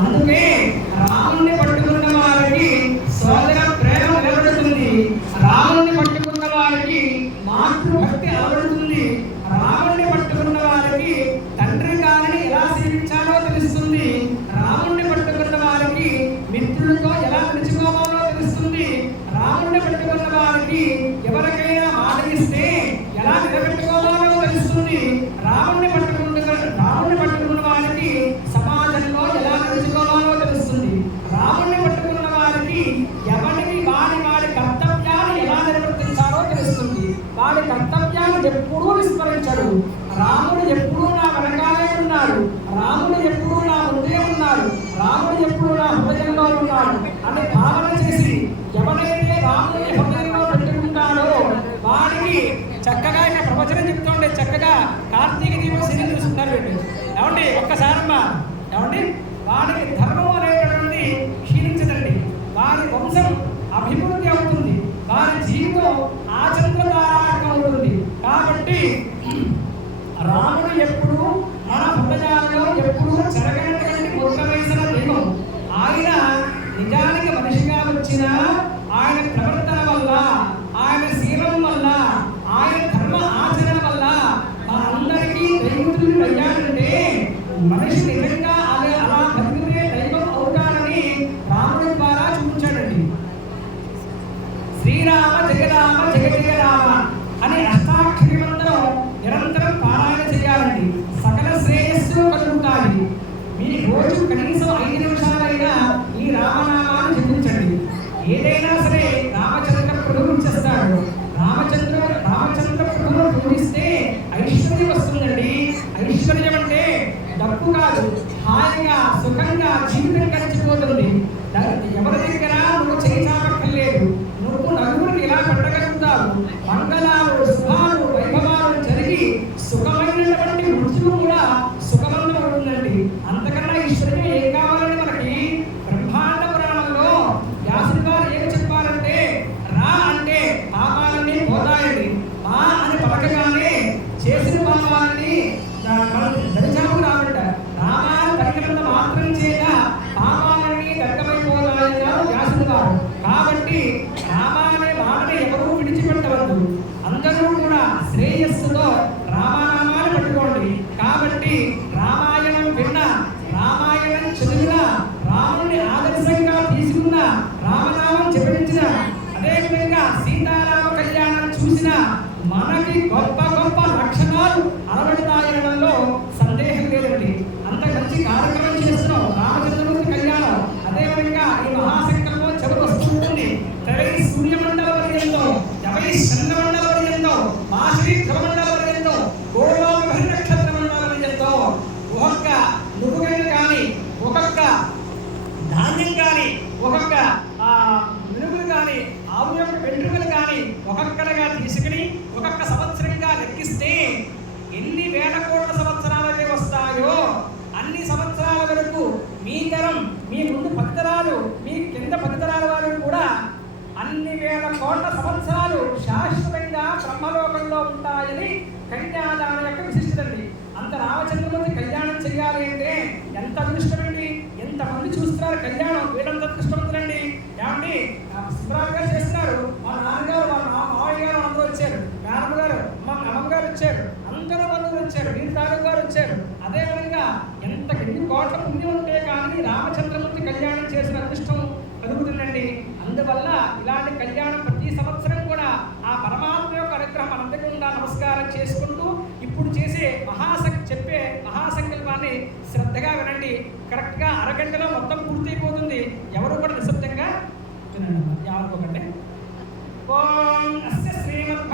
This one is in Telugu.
అందుకే రాముణ్ణి పట్టుకున్న వారికి సోదర ప్రేమ నిలబడుతుంది, రాముణ్ణి పట్టుకున్న వారికి మాతృభక్తి అలవడుతుంది, రాముణ్ణి పట్టుకున్న వారికి తండ్రి గారిని ఎలా సేవించాలో తెలుస్తుంది, రాముణ్ణి పట్టుకున్న వారికి మిత్రులతో ఎలా నడుచుకోవాలో తెలుస్తుంది, రాముణ్ణి పట్టుకున్న వారికి ఎవరికైనా మాట ఇస్తే ఎలా నిలబెట్టుకోవాలో తెలుస్తుంది, రాముణ్ణి పట్టుకున్న వారికి సమాజంలో ఎలా నడుచుకోవాలో తెలుస్తుంది, రాముణ్ణి పట్టుకున్న వారికి ఎవరికి వాడి కర్తవ్యాన్ని ఎలా నిర్వర్తించాలో తెలుస్తుంది, వాడి కర్తవ్యాన్ని ఎప్పుడూ విస్మరించడు. రాముడు ఎప్పుడూ నా వెనకాలే ఉన్నాడు, రాముడు ఎప్పుడూ నా ముందే ఉన్నాడు, రాముడు ఎప్పుడూ నా హృదయంలో ఉన్నాడు అని భావన చేసి ఎవరైతే రాముని హృదయంలో పెట్టుకుంటాడో వాడికి చక్కగా ఇక్కడ ప్రవచనం చెప్తుండే చక్కగా కార్తీక దీపం సీరియల్ చూస్తున్నారు వీళ్ళు. ఏమండి ఒక్కసారమ్మా, ఏమండి వాడికి ధర్మం అనేటటువంటి క్షీణించదండి, వారి వంశం అభివృద్ధి అవుతుంది, వారి జీవితం ఆచంద్రదాయకంగా ఉంటుంది. కాబట్టి రాముడు ఎప్పుడు మన హృదయాలలో ఎప్పుడు చెరగనటువంటి ముద్ర వేసిన దైవం. ఆయన నిజానికి మనిషిగా వచ్చిన ఆయన ప్రవర్తన వల్ల, ఆయన శీలం వల్ల, ఆయన ధర్మ ఆచరణ వల్ల అందరికీ దైవతులు అయ్యాడంటే మనిషి నిజంగా అలా బతికితే దైవం అవుతాడని రాముడి ద్వారా చూపించాడండి. శ్రీరామ జగరామ జగ జయ రామ అని అష్టాక్షరి మంత్రం నిరంతరం పారాయణ చేయాలండి, సకల శ్రేయస్సు కలుగుతాయి. మీ రోజు కనీసం 5 నిమిషాలైనా ఈ రామనామాన్ని జపించండి. ఏదైనా సరే రామచంద్ర ప్రభువు చేస్తాడు, రామచంద్ర ప్రభువును పూజిస్తే ఐశ్వర్యం వస్తుందండి. ఐశ్వర్యం అంటే డబ్బు కాదు, హాయిగా సుఖంగా జీవితం గడిచిపోతుంది. ఎవరి దగ్గర నువ్వు చేసాపక్కర్లేదు, నువ్వు నలుగురికి ఇలా పట్టగలుగుతావు. మంగళాలు శుభాలు వైభవాలు జరిగి సుఖమైనటువంటి మృత్యువు కూడా సుఖవంతం అవుతుందండి. అంతకన్నా ఈశ్వరుడు ఏం కావాలండి మనకి? బ్రహ్మాండ పురాణంలో వ్యాసుడు గారు ఏమి చెప్పారంటే, రా అంటే పాపాలన్నీ పోతాయండి, మా అని పలకగానే చేసిన పాపాలని దరిచాము రాబట్ట, రామాయణ పరికరణ మాత్రం చేత పాపాలన్నీ దట్టమైపోతాయన్నారు వ్యాసుడు గారు. కాబట్టి రామాయణ మాటని ఎవరూ విడిచిపెట్టవద్దు, అందరూ కూడా శ్రేయస్సుతో రామనామాన్ని పట్టుకోండి. కాబట్టి రామాయణం విన్న, రామాయణం చదివిన, రాముడిని ఆదర్శంగా తీసుకున్న, రామనామం జపించిన, అదేవిధంగా సీతారామ కళ్యాణం చూసిన మనకి గొప్ప గొప్ప లక్షణాలు అలవడతాయనడంలో సందేహం లేదండి. అంత మంచి కార్యక్రమం చేస్తున్నాం రామచంద్రమూర్తి కళ్యాణం. అదేవిధంగా ఈ మహాసంకల్పం చెవులు వస్తుంటుంది. తెరై సూర్యమండల పర్యంతో, జవై చంద్రమండల పర్యంతో, మాశ్రీ ధ్రువమండల పర్యంతో, గోలోక నక్షత్ర మండల పర్యంతో ఒక్కొక్క నువ్వుగడ్డ కానీ, ఒక్కొక్క ధాన్యం కానీ, ఒక్కొక్క మినుగులు కానీ, ఆవు యొక్క వెంట్రుకలు కానీ ఒక్కొక్కలుగా తీసుకుని ఒక్కొక్క సంవత్సరంగా లెక్కిస్తే ఎన్ని వేల కోట్ల సంవత్సరాలకే వస్తాయో అన్ని సంవత్సరాల వరకు మీ తరం, మీ ముందు 10 తరాలు, మీ కింద 10 తరాల వారు కూడా అన్ని వేల కోట్ల సంవత్సరాలు శాశ్వతంగా బ్రహ్మలోకంలో ఉంటాయని కన్యాదానం యొక్క విశిష్టతండి. అంత రామచంద్రమూర్తి కళ్యాణం చేయాలి అంటే ఎంత అదృష్టమండి, ఎంతమంది చూస్తున్నారు కళ్యాణం, వీళ్ళంత అదృష్టవంతులండి. ఏమండి శుభ్రాలు గారు చేస్తున్నారు, మా నాన్నగారు, మా మావయ్య గారు అందరూ వచ్చారు, మేనమ్మ గారు, మా అమ్మమ్మ గారు వచ్చారు, అందరూ బంధువులు వచ్చారు, వీరి తాలూకు గారు వచ్చారు. అదేవిధంగా ఎన్ని కోట్ల పుణ్యం ఉంటే కానీ రామచంద్రమూర్తి కళ్యాణం చేసిన అదృష్టం కలుగుతుందండి. అందువల్ల ఇలాంటి కళ్యాణం ప్రతి సంవత్సరం కూడా ఆ పరమాత్మ యొక్క అనుగ్రహం అందకుండా నమస్కారం చేసుకుంటూ ఇప్పుడు చేసే చెప్పే మహాసంకల్పాన్ని శ్రద్ధగా వినండి. కరెక్ట్గా అరగంటలో మొత్తం పూర్తయిపోతుంది. ఎవరు కూడా నిశ్శబ్దంగా వినండి, ఎవరుకోకండి. ఓం అస్య శ్రీమద్